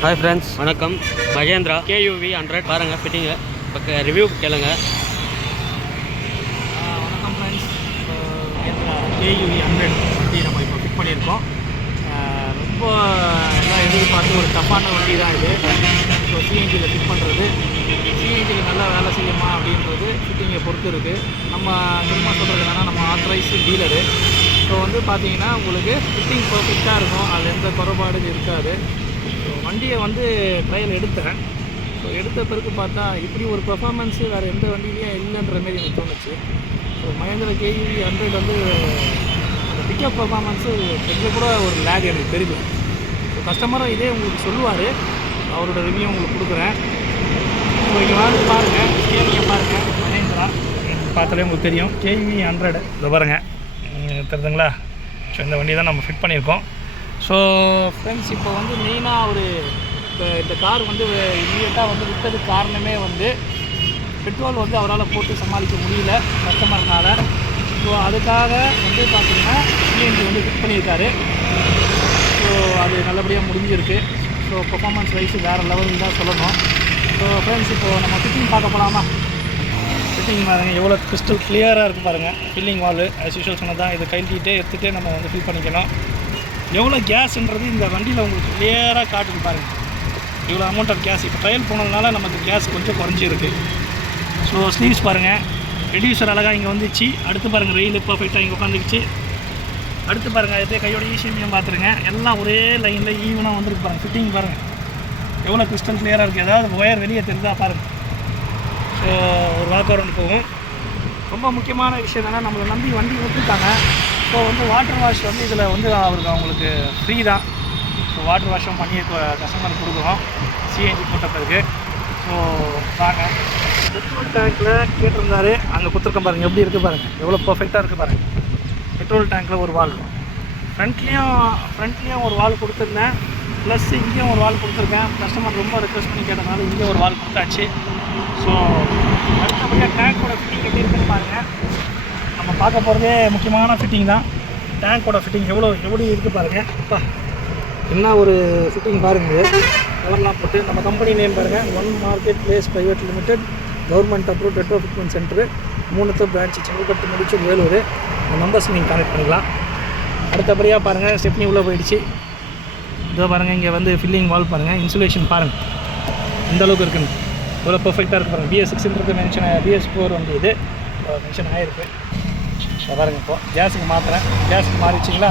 Hi friends, வணக்கம். Mahindra KUV 100 பாருங்கள் fitting. இப்போ ரிவ்யூ கேளுங்க. வணக்கம் ஃப்ரெண்ட்ஸ். மகேந்திரா KUV 100 வண்டி நம்ம இப்போ ஃபிட் பண்ணியிருக்கோம். ரொம்ப எல்லாம் எதிர்பார்த்து ஒரு டஃப்பான வண்டி தான் இது. ஸோ சிஎன்ஜியில் ஃபிட் பண்ணுறது, சிஎன்ஜியில் நல்லா வேலை செய்யுமா அப்படின்றது ஃபிட்டிங்கை பொறுத்து இருக்குது. நம்ம சும்மா சொல்கிறது என்னென்னா, நம்ம ஆத்தரைஸ்டு டீலரு. ஸோ வந்து பார்த்தீங்கன்னா உங்களுக்கு ஃபிட்டிங் பர்ஃபெக்டாக இருக்கும், அதில் எந்த குறைபாடு இருக்காது. ஸோ வண்டியை வந்து ட்ரையல் எடுத்தேன். ஸோ எடுத்த பிறகு பார்த்தா இப்படி ஒரு பெர்ஃபார்மன்ஸு வேறு எந்த வண்டியிலையும் இல்லைன்ற மாரி எனக்கு தோணுச்சு. ஸோ மகேந்திரா KUV 100 வந்து அந்த பிக்கப் பெர்ஃபார்மன்ஸு கொஞ்சம் கூட ஒரு லேக் எனக்கு தெரியல. ஸோ கஸ்டமரும் இதே உங்களுக்கு சொல்லுவார், அவரோட ரிவ்யூ உங்களுக்கு கொடுக்குறேன். ஸோ இங்கே வந்து பாருங்கள், ஸ்டேரிங்கை பாருங்கள். மகேந்திரா பார்த்தாலே உங்களுக்கு தெரியும், KUV 100 இதை பாருங்கள், தெரியுதுங்களா? ஸோ இந்த வண்டி தான் நம்ம ஃபிட் பண்ணியிருக்கோம். ஸோ ஃப்ரெண்ட்ஸ், இப்போ வந்து மெயினாக ஒரு இந்த கார் வந்து இமீடியட்டாக வந்து விட்டதுக்கு காரணமே வந்து பெட்ரோல் வந்து அவரால் போட்டு சமாளிக்க முடியல கஸ்டமர்னால். ஸோ அதுக்காக வந்து பார்த்திங்கன்னா சிஎன்ஜி வந்து ஃபிட் பண்ணியிருக்காரு. ஸோ அது நல்லபடியாக முடிஞ்சிருக்கு. ஸோ பெர்ஃபார்மன்ஸ் வைஸ் வேறு லெவலில் தான் சொல்லணும். ஸோ ஃப்ரெண்ட்ஸ், இப்போது நம்ம ஃபிட்டிங் பார்க்க போகலாமா? ஃபிட்டிங் பாருங்கள், எவ்வளோ கிறிஸ்டல் கிளியராக இருக்குது பாருங்கள். ஃபில்லிங் வால் ஆஸ் யூஷுவல் சொன்னதான், இதை கழட்டிகிட்டே எடுத்துகிட்டே நம்ம வந்து ஃபில் பண்ணிக்கணும். எவ்வளோ கேஸ்ன்றது இந்த வண்டியில் உங்களுக்கு கிளியராக காட்டுது பாருங்கள். இவ்வளோ அமௌண்ட் ஆஃப் கேஸ் இப்போ ட்ரையல் போனதுனால நமக்கு கேஸ் கொஞ்சம் குறைஞ்சிருக்கு. ஸோ ஸ்லீவ்ஸ் பாருங்கள், ரெடியூசர் அழகாக இங்கே வந்துச்சு. அடுத்து பாருங்கள், ரெயில் பர்ஃபெக்டாக இங்கே உட்காந்துக்குச்சு. அடுத்து பாருங்கள், இதே கையோட ஈஸியும் பார்த்துருங்க, எல்லாம் ஒரே லைனில் ஈவனாக வந்துருக்கு பாருங்கள். ஃபிட்டிங் பாருங்கள் எவ்வளோ கிறிஸ்டல் கிளியராக இருக்குது. ஏதாவது ஒயர் வெளியே தெரிஞ்சா பாருங்கள். ஸோ ஒரு வாக் அரவுண்ட் போகும். ரொம்ப முக்கியமான விஷயம் என்னென்னா, நம்மளை நம்பி வண்டி விட்டுருக்காங்க. ஸோ வந்து வாட்டர் வாஷ் வந்து இதில் வந்து அவங்களுக்கு ஃப்ரீ தான். ஸோ வாட்டர் வாஷும் பண்ணி கஸ்டமருக்கு கொடுக்குறோம் சிஎன்ஜி போட்ட பிறகு. ஸோ வாங்க, பெட்ரோல் டேங்க்கில் கேட்டிருந்தாரு, அங்கே கொடுத்துருக்க பாருங்கள், எப்படி இருக்குது பாருங்கள், எவ்வளோ பர்ஃபெக்டாக இருக்குது பாருங்கள். பெட்ரோல் டேங்க்கில் ஒரு வால், ஃப்ரண்ட்லேயும் ஒரு வால் கொடுத்துருந்தேன், ப்ளஸ் இங்கேயும் ஒரு வால் கொடுத்துருக்கேன். கஸ்டமர் ரொம்ப ரெக்வஸ்ட் பண்ணி கேட்டதுனால இங்கே ஒரு வால் கொடுத்தாச்சு. ஸோ அடுத்தபடியாக டேங்கோட ஃபிட்டிங் எப்படி இருக்குன்னு பாருங்கள். நம்ம பார்க்க போகிறதே முக்கியமான ஃபிட்டிங் தான். டேங்கோட ஃபிட்டிங் எப்படி இருக்குது பாருங்கள். அப்பா, என்ன ஒரு ஃபிட்டிங் பாருங்கள். கலர்லாம் போட்டு நம்ம கம்பெனி நேம் பாருங்கள், one market place private limited, government approve retro fitment centre, 3 branch, Chengalpattu முடிச்சு வேலூர். இந்த நம்பர்ஸ் நீங்கள் கான்டெக்ட் பண்ணிக்கலாம். அடுத்தபடியாக பாருங்கள், ஸ்டெப்னி உள்ளே போயிடுச்சு. இதோ பாருங்கள், இங்கே வந்து ஃபில்லிங் வால் பாருங்கள், இன்சுலேஷன் பாருங்கள் இந்த அளவுக்கு இருக்குன்னு, இவ்வளோ பர்ஃபெக்டாக இருக்குது பாருங்கள். BS6 மென்ஷன், BS4 வந்து இது மென்ஷன் ஆகிருக்கு. பாருங்கள், இப்போது கேஸுக்கு மாற்றுறேன். கேஸுக்கு மாறிச்சிங்களா?